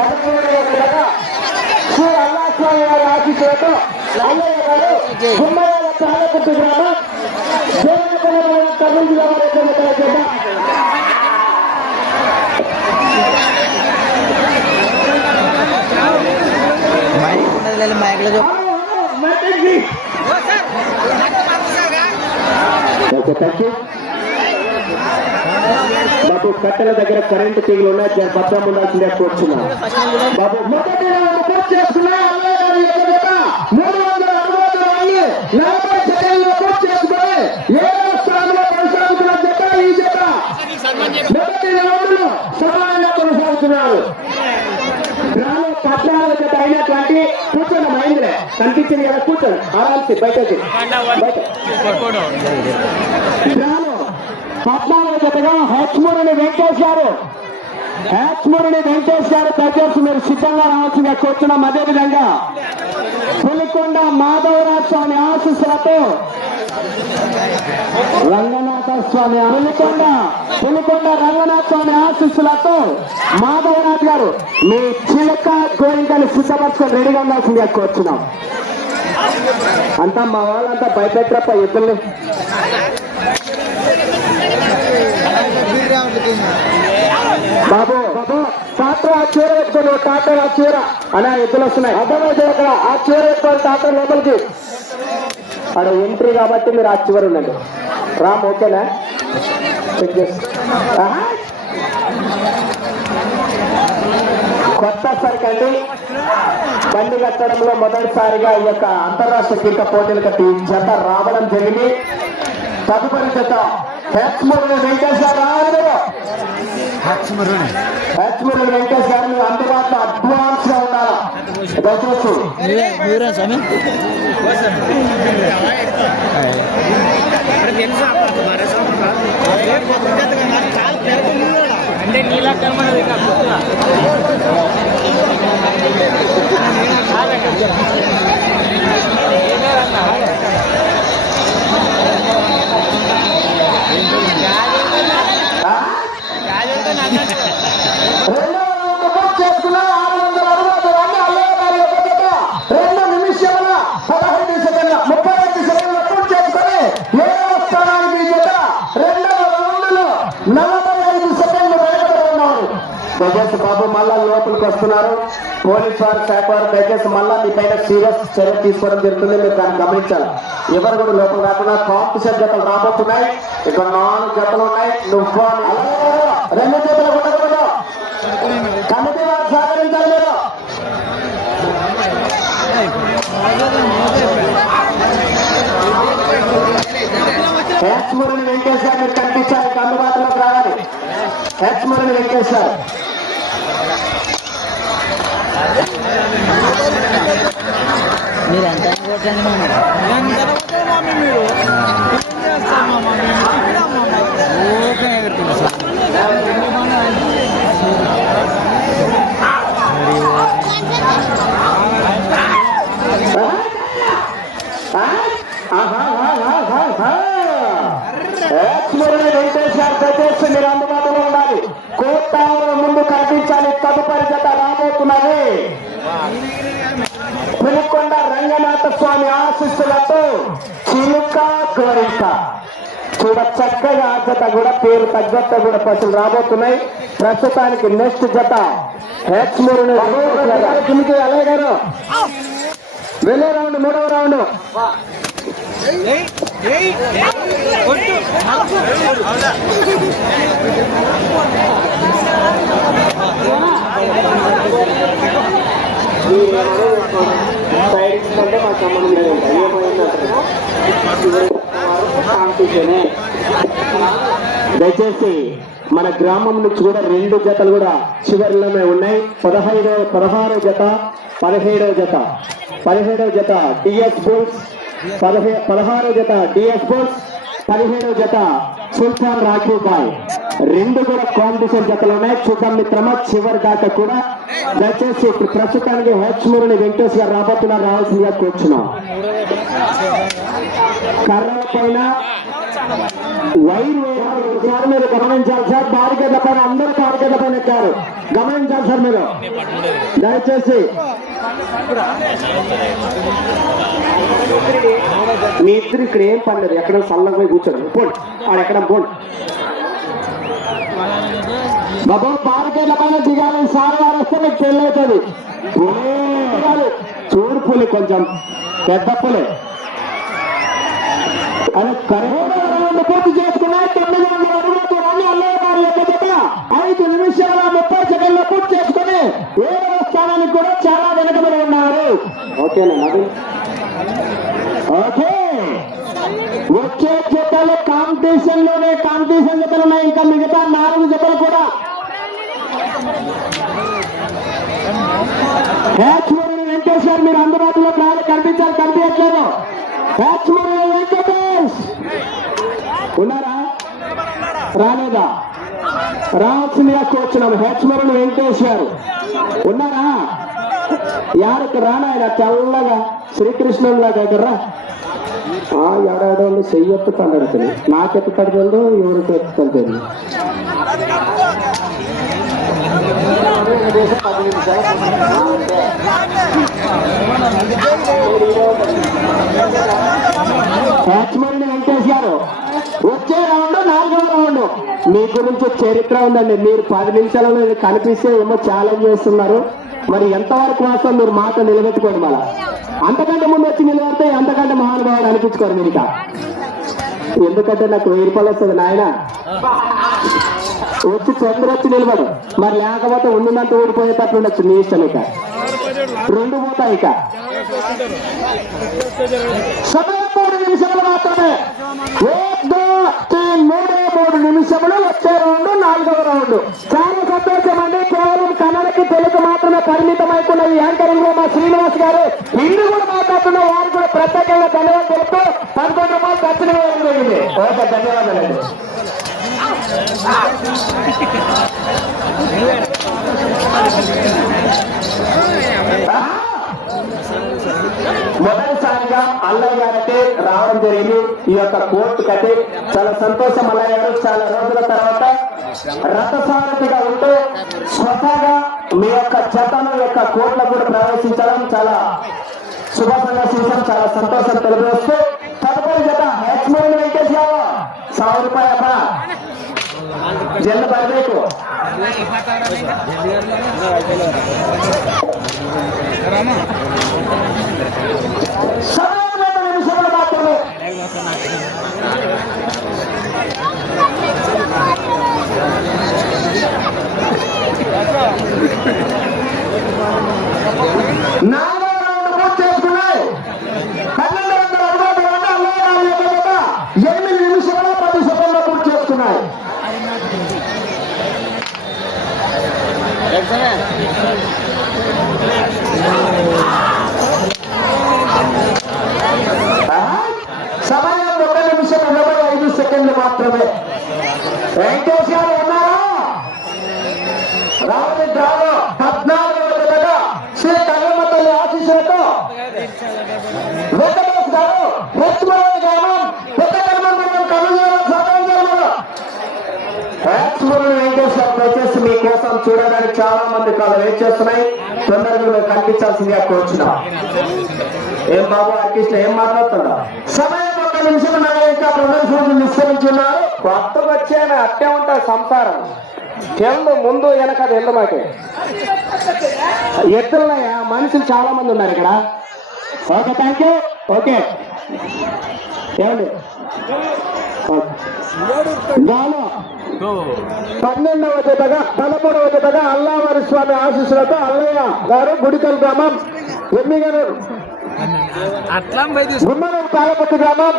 పదమూడు ఎకరాల శ్రీ అల్లాస్వామి వారి ఆశీస్సులతో అల్లయ్య గారు గుమ్మయ్యాల తాలకుట్టు గ్రామం బాబు కట్టెల దగ్గర కరెంటు తీగలు ఉన్నాయి. దాని భద్రం ఉండాల్సిందే కూర్చున్నా. బాబు మొదటి మూడు వందల అరవై అయ్యి నలభై సెకండ్లు పూర్తి చేసుకుని ఏడవ స్థానంలో కొనసాగుతున్న జత ఈ జత మొదటి సమానంగా కొనసాగుతున్నారు. పద్నాలుగు జత అయినటువంటి మహేంద్రే కనిపించింది కదా కూర్చోండి. ఆరాల్సి బయట. బయట పద్నాలుగు జతగా హెచ్మూరుని వెంకటేష్ గారు. హెచ్మూరుని వెంకటేష్ గారు దయచేసి మీరు సిద్ధంగా రావాల్సిందిగా కూర్చున్నాం అదేవిధంగా పులికొండ మాధవరాజ స్వామి ఆశీస్సులతో రంగనాథ స్వామి పులికొండ పులికొండ రంగనాథ స్వామి ఆశీస్సులతో మాధవరాజు గారు మీ చిలక గోయింకని సిద్ధపరచుకొని రెడీగా ఉండాల్సిందిగా కూర్చున్నాం అంతా మా వాళ్ళంతా భయపెట్టరప్ప ఇద్దరు బాబు బాబు టాటర్ ఆ చీర పెట్టుకోండి టాటర్ ఆ చీర. అలా ఎద్దులు వస్తున్నాయి. అర్థమైతే అక్కడ ఆ చీర పెట్టుకోండి టాటర్ లోపలికి. అక్కడ ఎంట్రీ కాబట్టి మీరు ఆ చివరి ఉండండి. రామ్ ఓకేనా? చెక్ చేసి కొత్త సరికండి బండి కట్టడంలో మొదటిసారిగా ఈ యొక్క అంతర్రాష్ట్ర క్రికెట్ పోటీలకు జత రావడం జరిగింది. తదుపరి జత మీరు. హెచ్మూరి వెంకటేష్ గారు మీరు అందుబాటులో అడ్వాన్స్గా ఉండాలా? దయచేసి మీరా స్వామి. అంటే నీలా ఇక గుర్తుగా. ఆ? రెండో రౌండ్ పూర్తి చేసుకున్న ఆరు వందల అరవై ఐదు రన్లు అల్లయ్య గారి యొక్క జత రెండు నిమిషముల పదహైదు సెకండ్ల ముప్పై ఐదు సెకండ్ల పూర్తి చేసుకుని ఏడవ స్థానానికి ఈ జత రెండవ రౌండ్లో నలభై ఐదు సెకండ్లు వెనకబడి ఉన్నారు దయచేసి బాబు మళ్ళా లోపలికి వస్తున్నారు పోలీస్ వారు శాఖ వారు దయచేసి మళ్ళా మీ పైన సీరియస్ చర్య తీసుకోవడం జరుగుతుంది మీరు దాన్ని గమనించాలి ఎవరు కూడా లోపల రాకుండా కాంపిటీషన్ జతలు రాబోతున్నాయి ఇక్కడ నాలుగు జతలు ఉన్నాయి నువ్వు రెండు జతలు కూడా కమిటీ వారు సహకరించాలి మీరు హెచ్ మురళి వెంకటేష్ గారు మీరు కనిపించాలి ఇక అందుబాటులోకి రావాలి హెచ్ మురళి వెంకటేష్ గారు మీరు ఎంత కొట్టండి ఓకే రంగనాథ స్వామి ఆశిస్సులతో చిలుక కోరిక చూడ చక్కగా జత కూడా పేరు తగ్గట్టు కూడా పశువులు రాబోతున్నాయి. ప్రస్తుతానికి నెక్స్ట్ జత కిందికి గారు. వెళ్ళే రౌండ్ మూడవ రౌండ్. కంటే మాకు సంబంధం లేదంట. దయచేసి మన గ్రామం నుంచి కూడా రెండు జతలు కూడా చివరిలోనే ఉన్నాయి. పదహైదవ పదహారో జత పదిహేడవ జత. పదిహేడవ జత డిఎస్ బోల్స్ పదహే పదహారో జత డిఎస్ బోల్స్ పదిహేడవ జత సుల్తాన్ రాఖీ బాయ్. రెండు కూడా కాంపిటీషన్ జతలు ఉన్నాయి. చూద్దాం మిత్రమా చివరి దాకా కూడా. దయచేసి ఇప్పుడు ప్రస్తుతానికి హోచ్మూరుని వెంకటేష్ గారు రాబోతున్నారు రావాల్సిందిగా కూర్చున్నాం. కర్ర పైన వైర్ సార్ మీరు గమనించాలి సార్. బారికేట్ల పైన అందరూ బారికేట్ల పైన ఎక్కారు. గమనించాలి సార్ మీరు. దయచేసి మీ ఇద్దరు ఇక్కడ ఏం పర్లేదు ఎక్కడ సల్లంగా కూర్చోండి. పోండి. ఆడ ఎక్కడ పోండి. బాబు బారికేట్ల పైన దిగాలని సార్ గారు వస్తే మీకు పెళ్ళి అవుతుంది. దిగాలి. చూడు పులి కొంచెం. పెద్ద పులి. అది రౌండ్ పూర్తి చేసుకున్నాయి. తొమ్మిది వందల అడుగుల దూరాన్ని అల్లయ్య గారి యొక్క ఐదు నిమిషాల ముప్పై సెకండ్లు పూర్తి చేసుకుని ఏడవ స్థానానికి కూడా చాలా వెనుకబడి ఉన్నారు. ఓకేనా ఓకే. వచ్చే జతలు కాంపిటీషన్లోనే కాంపిటీషన్ జతలు ఉన్నాయి. ఇంకా మిగతా నాలుగు జతలు కూడా హ్యాచ్ వెంకటేశ్వర్ మీరు అందుబాటులో రావాలి కనిపించాలి కనిపించట్లేదు హ్యాచ్ వెంకటేష్ ఉన్నారా రాలేదా రావాల్సిందిగా కూర్చున్నాం హెచ్మరుడు వెంకటేశ్వర్ వెంకటేష్ ఉన్నారా యారికి రానాయన తెల్లగా శ్రీకృష్ణులా దగ్గర ఎవడెవడో చెయ్యి ఎత్తుతాడు అతను నాకు తెలియదు ఎవరికి ఎత్తుతాడు తెలియదు లక్ష్మణుని వెంకటేష్ గారు వచ్చే రౌండ్ నాలుగవ రౌండ్. మీ గురించి చరిత్ర ఉందండి. మీరు పది నిమిషాలలో కనిపిస్తే ఏమో ఛాలెంజ్ చేస్తున్నారు. మరి ఎంతవరకు మాత్రం మీరు మాట నిలబెట్టుకోండి మళ్ళా. అంతకంటే ముందు వచ్చి నిలబడితే అంతకంటే మహానుభావుడు అనిపించుకోరు మీరు ఎందుకంటే నాకు వెయ్యి రూపాయలు వస్తుంది నాయన. వచ్చి తొందర నిలబడు. మరి లేకపోతే ఉండినంత ఊడిపోయేటట్లు ఉండొచ్చు మీ ఇష్టం ఇక. రెండు పోతాయి ఇక. సమయం మూడు నిమిషములు మాత్రమే. మూడే మూడు నిమిషములు వచ్చే రౌండ్ నాలుగవ రౌండ్. చాలా సంతోషం అండి కేవలం కన్నడకి తెలుగు మాత్రమే పరిమితమైతున్న ఈ యాంకరింగ్లో మా శ్రీనివాస్ గారు. హిందీ కూడా మాట్లాడుతున్న వారు కూడా ప్రత్యేకంగా ధన్యవాదాలు తెలుపుతూ పదకొండు రూపాయలు ఖర్చులు వేయడం జరిగింది. ఓకే ధన్యవాదాలండి. మొదటిసారిగా అల్లయ్య గారైతే రావడం జరిగింది. ఈ యొక్క కోర్టు కట్టి చాలా సంతోషం అల్లయ్య గారు. చాలా రోజుల తర్వాత రథసారథిగా ఉంటూ స్వతహాగా మీ యొక్క జతను యొక్క కోర్టులో కూడా ప్రవేశించడం చాలా శుభంగా చూసాం చాలా సంతోషం తెలియజేస్తూ తదుపరి జత హెచ్మోన్ వెంకటేశ్వర సావు ಜನ ಬರಬೇಕು ಸಮಯ ನಿಮಿಷಗಳು ಮಾತ್ರವೇ సమయం ఒక నిమిషం ఇరవై ఐదు సెకండ్లు మాత్రమే వెంకటేశ్వర గారు ఉన్నారా రావణి చూడడానికి చాలా మంది కాలు వెయిట్ చేస్తున్నాయి? తొందరగా మీరు కనిపించాల్సిందిగా కోరుచున్నా. ఏం బాబు ఆర్టిస్ట్ ఏం మాట్లాడుతున్నా సమయం ఒక నిమిషం ఇంకా ప్రదర్శనలు నిశ్చయించున్నారు. కొత్త వచ్చాను అట్టే ఉంటారు సంసారం. తెల్లు ముందు వెనక ఎల్లు మాకే. ఎత్తులున్నాయా? మనుషులు చాలా మంది ఉన్నారు ఇక్కడ. Okay thank you okay. ఏమండి? పన్నెండవ జతగా పదమూడవ జతగా అల్లావారి స్వామి ఆశీస్సులతో అల్లయ్య గారు గుడికల్ గ్రామం పోయి గుమ్మరం పాలపత్తి గ్రామం.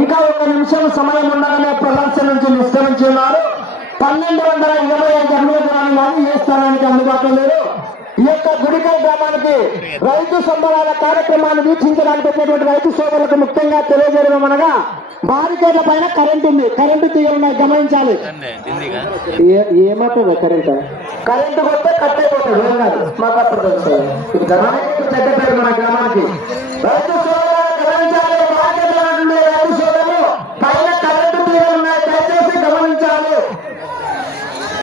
ఇంకా ఒక నిమిషం సమయం ఉండగానే ప్రదర్శన నుంచి నిష్క్రమించి ఉన్నారు పన్నెండు వందల ఇరవై ఐదు అడుగుల దూరాన్ని కానీ ఏ స్థానానికి అందుబాటులో లేరు? ఈ యొక్క గుడికల్ గ్రామానికి రైతు సంబరాల కార్యక్రమాన్ని వీక్షించడానికి వచ్చేటువంటి రైతు సోదరులకు ముఖ్యంగా తెలియజేయడం అనగా బారికేడ్ల పైన కరెంట్ ఉంది. కరెంటు తీగలున్నాయి. గమనించాలి. ఏమవుతుంది కరెంట్? కరెంటు కొట్టే కట్టయిపోతాడు ఏం కాదు. మాకు అప్పుడు చెడ్డ పేరు మన గ్రామానికి. రైతు గమనించాలి. ఉన్నటువంటి రైతు సోదరులు పైన కరెంటు తీగలు ఉన్నాయి దయచేసి గమనించాలి.